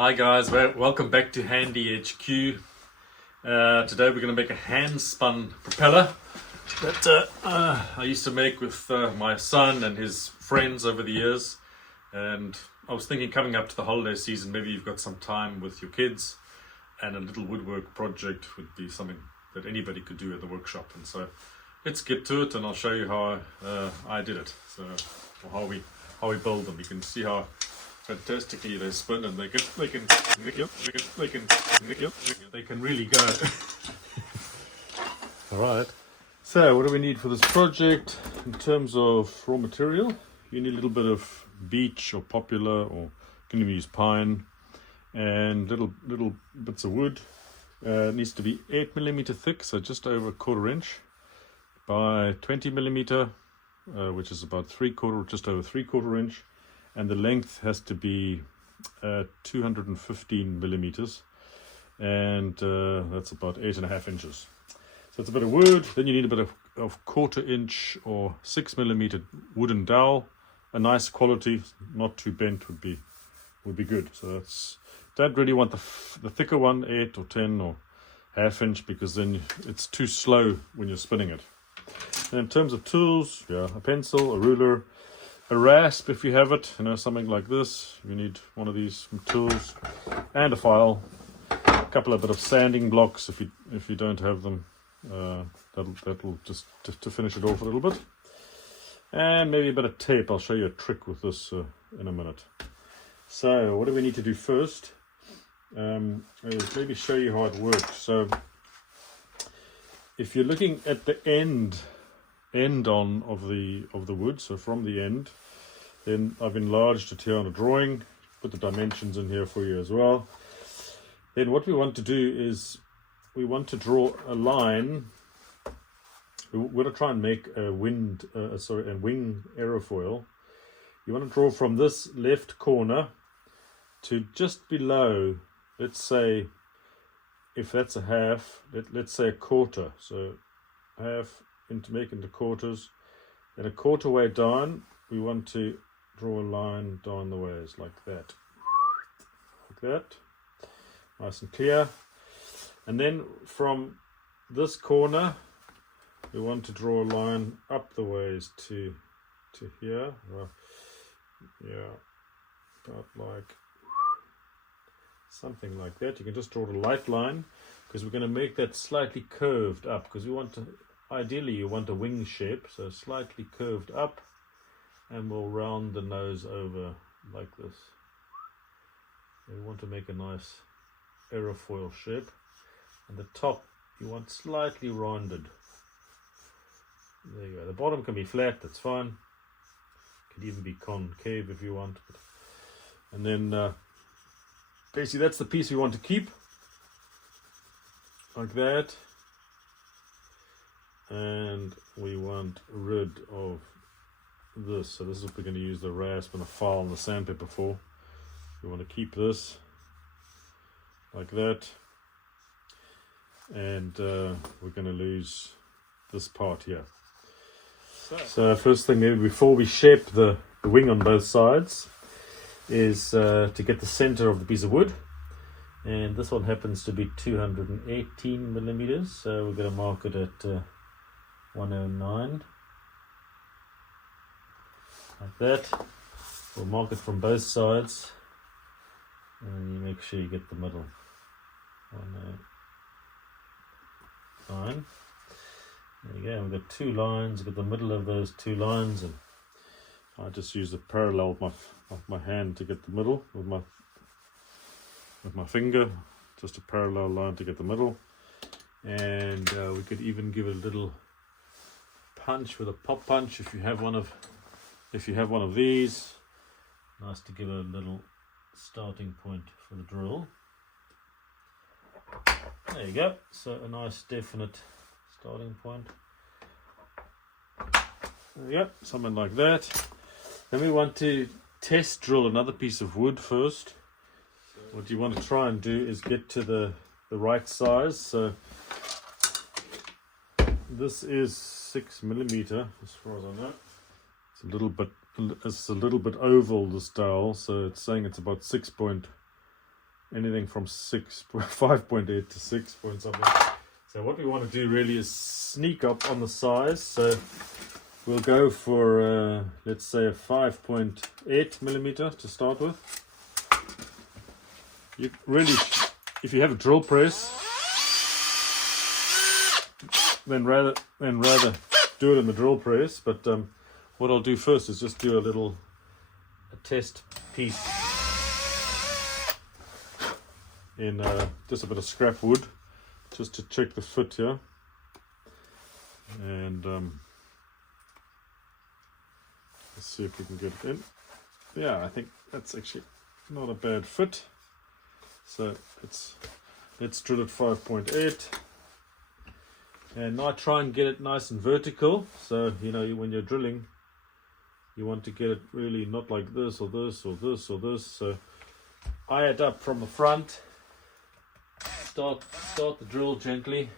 Hi guys, welcome back to Handy HQ. Today we're going to make a hand spun propeller that I used to make with my son and his friends over the years. And I was thinking, coming up to the holiday season, maybe you've got some time with your kids and a little woodwork project would be something that anybody could do at the workshop. And so let's get to it and I'll show you how I did it. So how we build them. You can see how fantastically they spin, and they can really go. All right. So what do we need for this project in terms of raw material? You need a little bit of beech or poplar, or you can even use pine, and little bits of wood. It needs to be 8mm thick, so just over 1/4 inch, by 20mm, which is about just over 3/4 inch. And the length has to be 215mm, and that's about 8.5 inches. So it's a bit of wood. Then you need a bit of 1/4 inch or 6mm wooden dowel. A nice quality, not too bent, would be good. So don't really want the thicker one, 8 or 10 or 1/2 inch, because then it's too slow when you're spinning it. And in terms of tools, a pencil, a ruler, a rasp if you have it, something like this. You need one of these tools, and a file, a couple of bit of sanding blocks if you don't have them. That'll just to finish it off a little bit, and maybe a bit of tape. I'll show you a trick with this in a minute. So what do we need to do first? I'll maybe show you how it works. So if you're looking at the end on of the wood, so from the end, then I've enlarged it here on a drawing, put the dimensions in here for you as well. Then what we want to do is we want to draw a line. We're going to try and make a wing aerofoil. You want to draw from this left corner to just below, let's say, if that's a half, let's say a quarter, so half into making the quarters, and a quarter way down we want to draw a line down the ways like that, nice and clear. And then from this corner we want to draw a line up the ways to here, about like something like that. You can just draw a light line, because we're going to make that slightly curved up, because we want to, ideally you want a wing shape, so slightly curved up, and we'll round the nose over like this. And we want to make a nice aerofoil shape, and the top you want slightly rounded. There you go. The bottom can be flat, that's fine. Could even be concave if you want. And then basically that's the piece we want to keep, like that. And we want rid of this. So this is what we're going to use the rasp and the file and the sandpaper for. We want to keep this like that. And we're going to lose this part here. So first thing, maybe before we shape the wing on both sides, is to get the center of the piece of wood. And this one happens to be 218mm, so we're going to mark it at 109, like that. We'll mark it from both sides, and you make sure you get the middle. 109. There you go. We've got two lines. We've got the middle of those two lines, and I just use the parallel of my hand to get the middle with my finger, just a parallel line to get the middle. And we could even give it a little punch with a pop punch if you have one of these. Nice to give it a little starting point for the drill. There you go. So a nice definite starting point. There you go, something like that. Then we want to test drill another piece of wood first. What you want to try and do is get to the right size. So this is 6mm as far as I know. It's a little bit oval, this dowel, so it's saying it's about 6.5 anything from 5.8 to 6 point something. So what we want to do really is sneak up on the size. So we'll go for let's say a 5.8 millimeter to start with. You really, if you have a drill press, then rather do it in the drill press. But what I'll do first is just do a test piece in just a bit of scrap wood, just to check the fit here. And let's see if we can get it in. Yeah, I think that's actually not a bad fit. So let's drill it 5.8, and now try and get it nice and vertical. So you know, when you're drilling, you want to get it really not like this or this or this or this. So eye it up from the front, start the drill gently,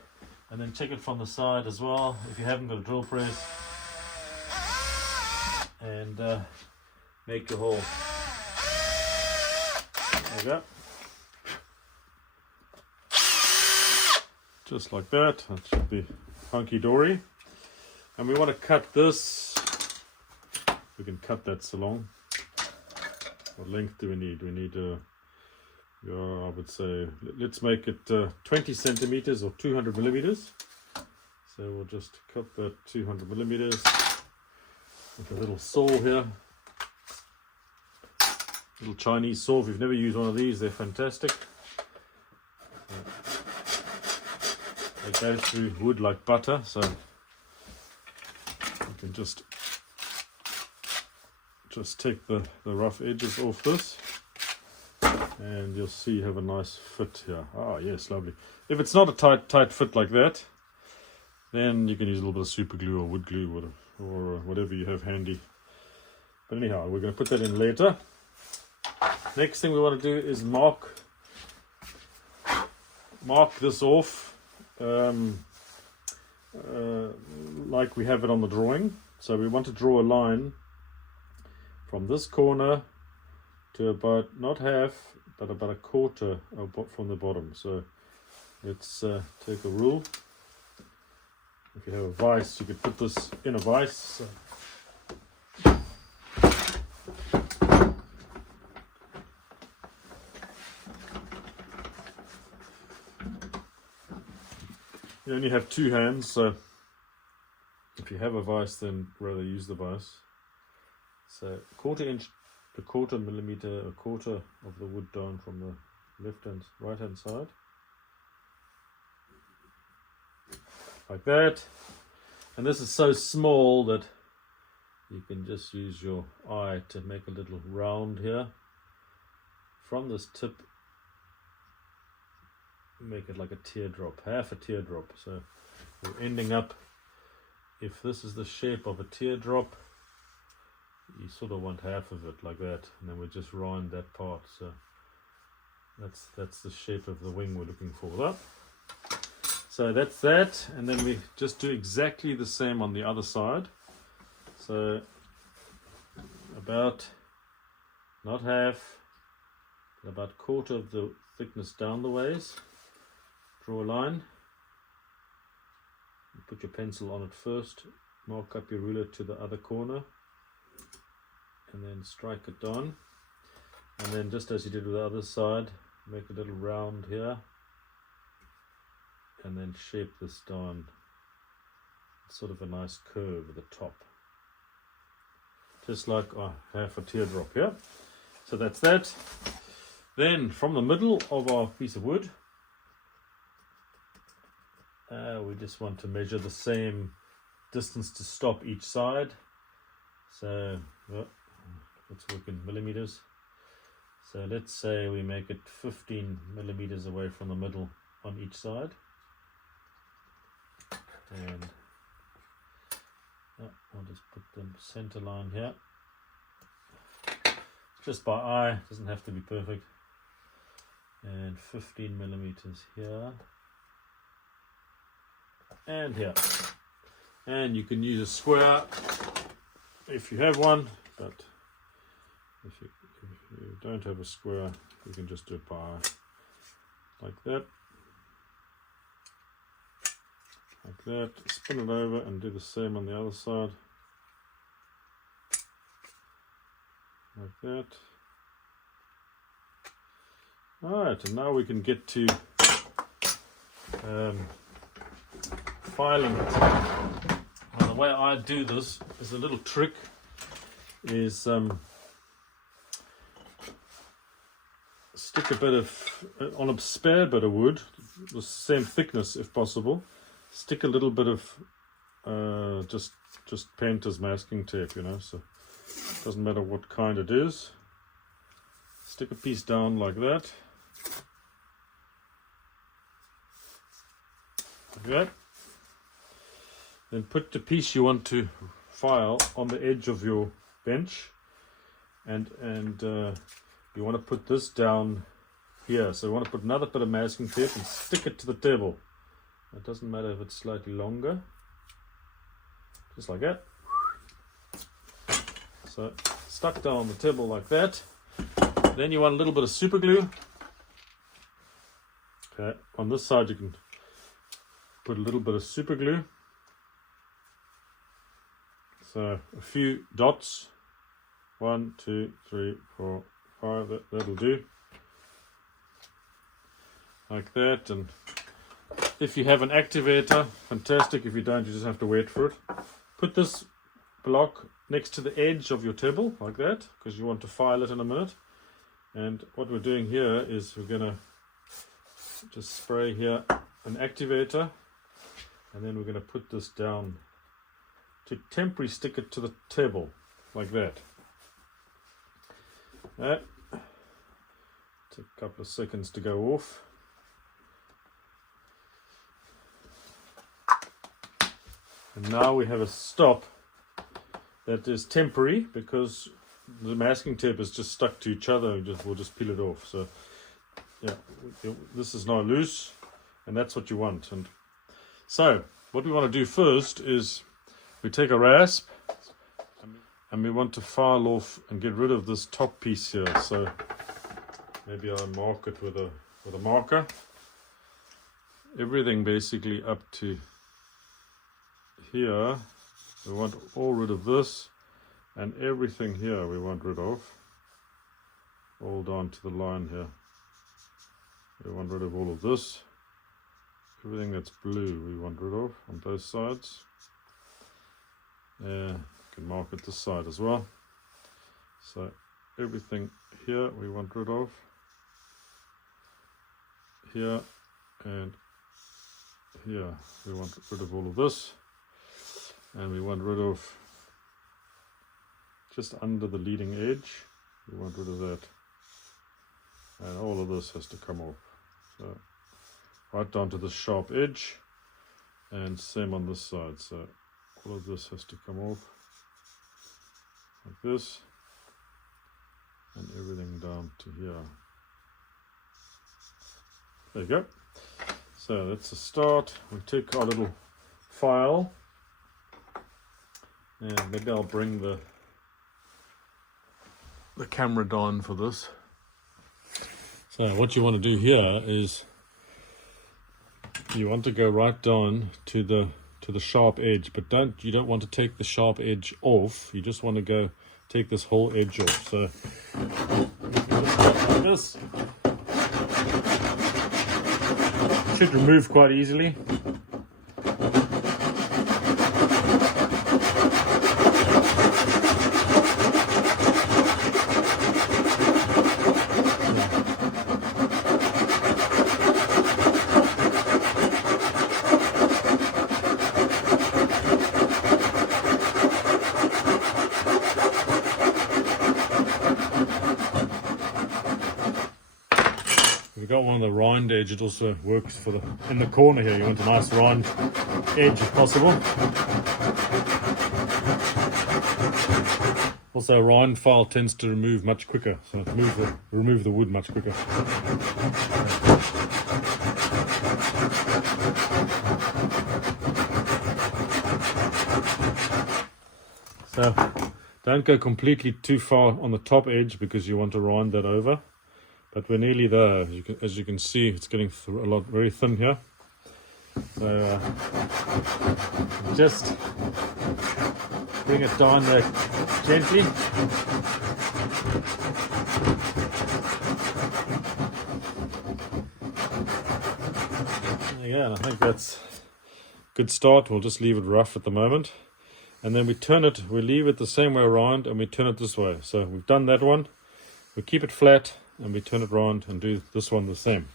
and then check it from the side as well if you haven't got a drill press, and make your hole. There you go. Just like that. That should be hunky-dory. And we want to cut this. We can cut that so long. What length do we need? We need, I would say, let's make it 20 centimeters or 200 millimeters. So we'll just cut that 200 millimeters with a little saw here. Little Chinese saw. If you've never used one of these, they're fantastic. They go through wood like butter, so you can just take the rough edges off this, and you'll see you have a nice fit here. Ah, yes, lovely. If it's not a tight fit like that, then you can use a little bit of super glue or wood glue or whatever you have handy. But anyhow, we're going to put that in later. Next thing we want to do is mark this off. Like we have it on the drawing. So we want to draw a line from this corner to about not half but about a quarter from the bottom. So let's take a rule. If you have a vise, you could put this in a vise. So you only have two hands, so if you have a vise, then rather use the vise. So quarter inch to quarter millimeter, a quarter of the wood down from the right hand side, like that. And this is so small that you can just use your eye to make a little round here from this tip. Make it like a teardrop, half a teardrop. So we're ending up, if this is the shape of a teardrop, you sort of want half of it like that, and then we just round that part. So that's the shape of the wing we're looking for. That. So that's that, and then we just do exactly the same on the other side. So about not half, but about quarter of the thickness down the ways. Draw a line, put your pencil on it first, mark up your ruler to the other corner, and then strike it down. And then just as you did with the other side, make a little round here, and then shape this down. It's sort of a nice curve at the top, just like half a teardrop here. So that's that. Then from the middle of our piece of wood, we just want to measure the same distance to stop each side. So let's work in millimeters. So let's say we make it 15 millimeters away from the middle on each side. And I'll just put the center line here. Just by eye, doesn't have to be perfect. And 15 millimeters here. And here. And you can use a square if you have one, but if you don't have a square, you can just do it by eye. like that. Like that, spin it over and do the same on the other side. Like that. Alright, and now we can get to filing it. Now, the way I do this is a little trick is stick a bit of, on a spare bit of wood, the same thickness if possible, stick a little bit of just painter's masking tape, you know, so it doesn't matter what kind it is. Stick a piece down like that. Like that. Then put the piece you want to file on the edge of your bench, and you want to put this down here. So you want to put another bit of masking tape and stick it to the table. It doesn't matter if it's slightly longer, just like that. So stuck down on the table like that. Then you want a little bit of super glue. Okay, on this side you can put a little bit of super glue. So a few dots, 1, 2, 3, 4, 5, that'll do. Like that, and if you have an activator, fantastic. If you don't, you just have to wait for it. Put this block next to the edge of your table, like that, because you want to file it in a minute. And what we're doing here is we're gonna just spray here an activator, and then we're gonna put this down to temporarily stick it to the table, like that. That take a couple of seconds to go off. And now we have a stop that is temporary because the masking tape is just stuck to each other. We'll just peel it off. So yeah, this is now loose, and that's what you want. And so what we want to do first is we take a rasp and we want to file off and get rid of this top piece here. So maybe I'll mark it with a marker. Everything basically up to here, we want all rid of this, and everything here we want rid of, all down to the line here. We want rid of all of this. Everything that's blue we want rid of on both sides. You can mark it this side as well. So everything here we want rid of. Here and here we want rid of all of this. And we want rid of just under the leading edge. We want rid of that. And all of this has to come off. So right down to the sharp edge. And same on this side. So all of this has to come off. Like this. And everything down to here. There you go. So that's a start. We take our little file. And maybe I'll bring the camera down for this. So what you want to do here is you want to go right down to the sharp edge, but you don't want to take the sharp edge off. You just want to go take this whole edge off. So like this. It should remove quite easily. We've got one of the round edge. It also works for in the corner here. You want a nice round edge if possible. Also, a round file tends to remove much quicker, so remove the wood much quicker. So don't go completely too far on the top edge because you want to round that over. but we're nearly there. As you can see, it's getting very thin here. So just bring it down there gently. Yeah, I think that's a good start. We'll just leave it rough at the moment. And then we leave it the same way around and we turn it this way. So we've done that one. We keep it flat and we turn it around and do this one the same.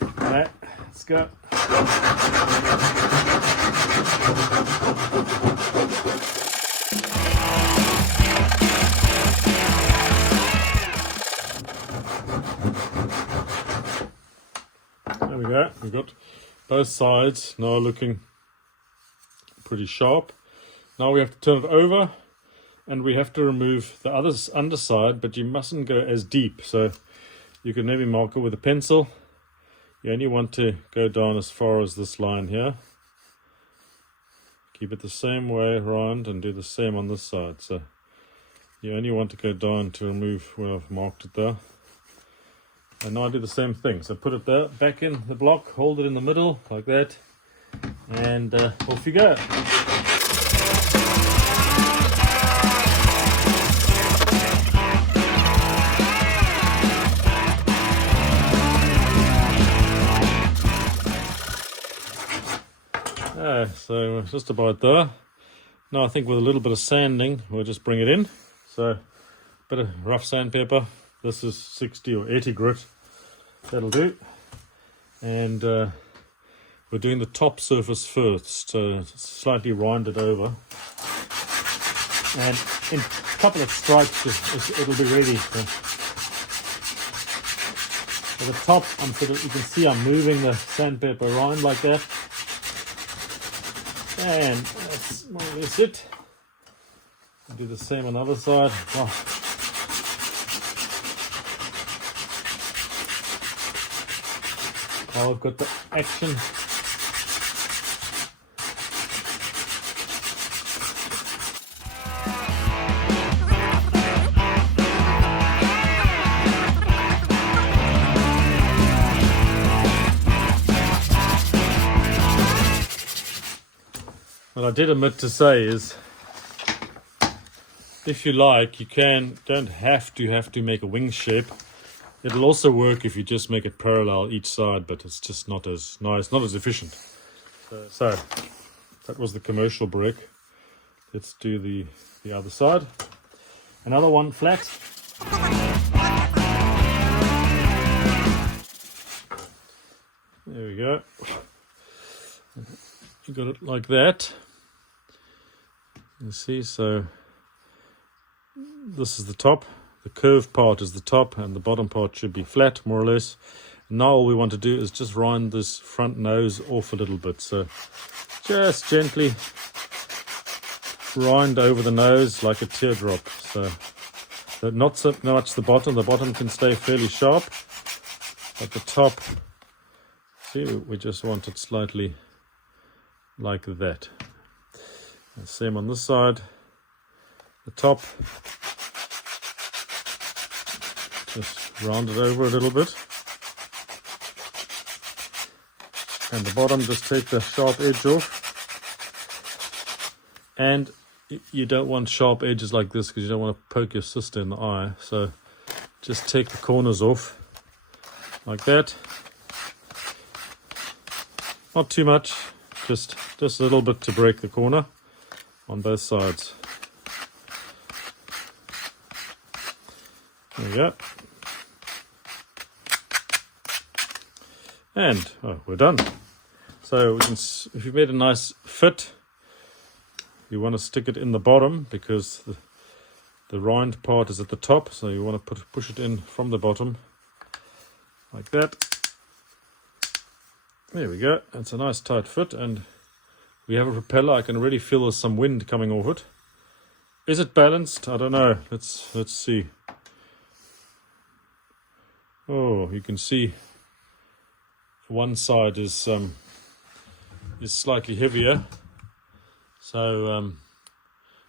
Alright, let's go. There we go. We've got both sides now looking pretty sharp. Now we have to turn it over and we have to remove the underside, but you mustn't go as deep. So you can maybe mark it with a pencil. You only want to go down as far as this line here. Keep it the same way around and do the same on this side. So you only want to go down to remove where I've marked it there. And now I do the same thing. So put it there, back in the block, hold it in the middle like that, and off you go. So just about there. Now I think with a little bit of sanding, we'll just bring it in. So a bit of rough sandpaper. This is 60 or 80 grit. That'll do. And we're doing the top surface first, so slightly round it over. And in a couple of strikes, it'll be ready. So the top, you can see I'm moving the sandpaper around like that. And that's more or less it. I'll do the same on the other side. Oh. Now I've got the action. What I did omit to say is, if you like, you don't have to make a wing shape. It'll also work if you just make it parallel each side, but it's just not as nice, not as efficient. So that was the commercial brick. Let's do the other side. Another one flat. There we go. You got it like that. You see, so this is the top. The curved part is the top and the bottom part should be flat, more or less. Now all we want to do is just round this front nose off a little bit. So just gently round over the nose like a teardrop. So not so much the bottom. The bottom can stay fairly sharp. But the top, see, we just want it slightly like that. And same on this side. The top, just round it over a little bit. And the bottom, just take the sharp edge off. And you don't want sharp edges like this because you don't want to poke your sister in the eye. So just take the corners off like that. Not too much, just a little bit to break the corner on both sides. There we go. And we're done. So we can, if you made a nice fit, you want to stick it in the bottom because the round part is at the top. So you want to push it in from the bottom like that. There we go. It's a nice tight fit, and we have a propeller. I can really feel there's some wind coming off it. Is it balanced? I don't know. Let's see. Oh, you can see one side is slightly heavier. So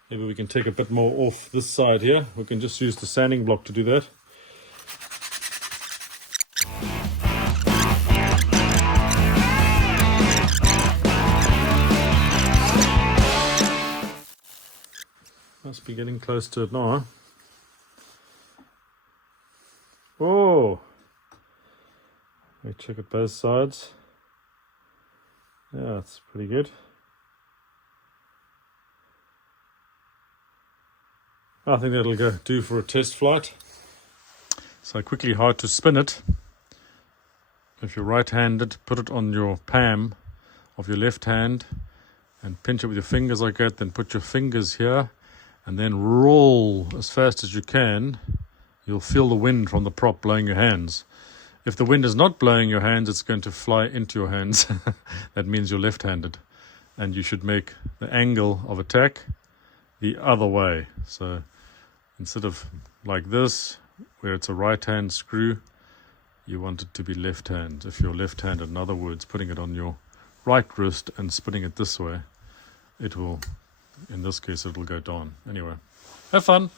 maybe we can take a bit more off this side here. We can just use the sanding block to do that. be getting close to it now. Whoa! We check it both sides. Yeah, it's pretty good. I think that'll do for a test flight. So quickly how to spin it. If you're right-handed, put it on your palm of your left hand and pinch it with your fingers like that. Then put your fingers here and then roll as fast as you can. You'll feel the wind from the prop blowing your hands. If the wind is not blowing your hands, it's going to fly into your hands. That means you're left-handed. And you should make the angle of attack the other way. So instead of like this, where it's a right-hand screw, you want it to be left-hand. If you're left-handed, in other words, putting it on your right wrist and spinning it this way, it will, in this case, it will go down. Anyway, have fun.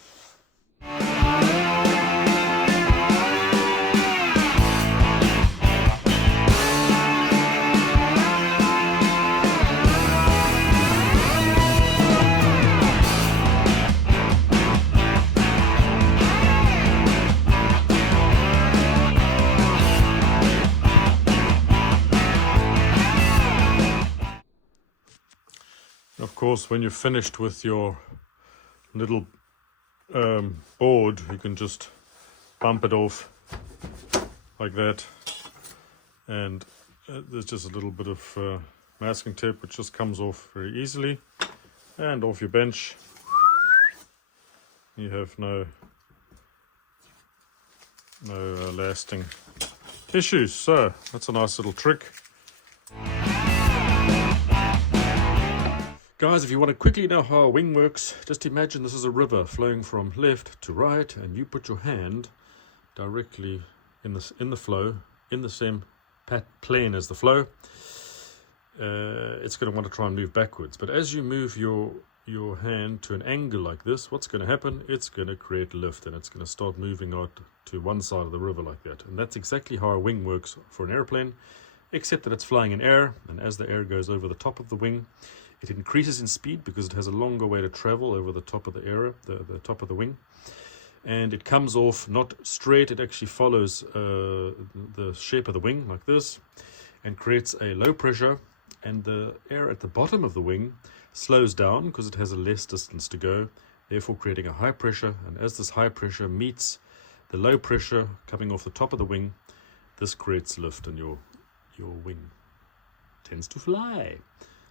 Of course, when you're finished with your little board, you can just bump it off like that. And there's just a little bit of masking tape which just comes off very easily. And off your bench, you have no lasting issues. So that's a nice little trick. Guys, if you want to quickly know how a wing works, just imagine this is a river flowing from left to right, and you put your hand directly in the flow, in the same plane as the flow. It's going to want to try and move backwards. But as you move your hand to an angle like this, what's going to happen? It's going to create lift, and it's going to start moving out to one side of the river like that. And that's exactly how a wing works for an airplane, except that it's flying in air, and as the air goes over the top of the wing, it increases in speed because it has a longer way to travel over the top of the top of the wing. And it comes off not straight, it actually follows the shape of the wing like this and creates a low pressure, and the air at the bottom of the wing slows down because it has a less distance to go, therefore creating a high pressure. And as this high pressure meets the low pressure coming off the top of the wing, this creates lift, and your wing tends to fly.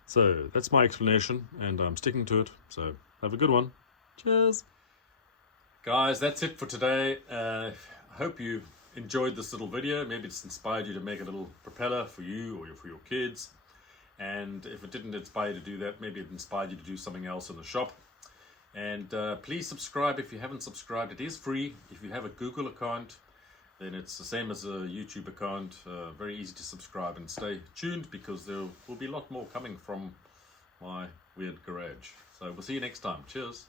So that's my explanation, and I'm sticking to it. So have a good one. Cheers. Guys, that's it for today. I hope you enjoyed this little video. Maybe it's inspired you to make a little propeller for you or for your kids. And if it didn't inspire you to do that, maybe it inspired you to do something else in the shop. And please subscribe if you haven't subscribed. It is free. If you have a Google account, then it's the same as a YouTube account. Very easy to subscribe, and stay tuned because there will be a lot more coming from my weird garage. So we'll see you next time. Cheers.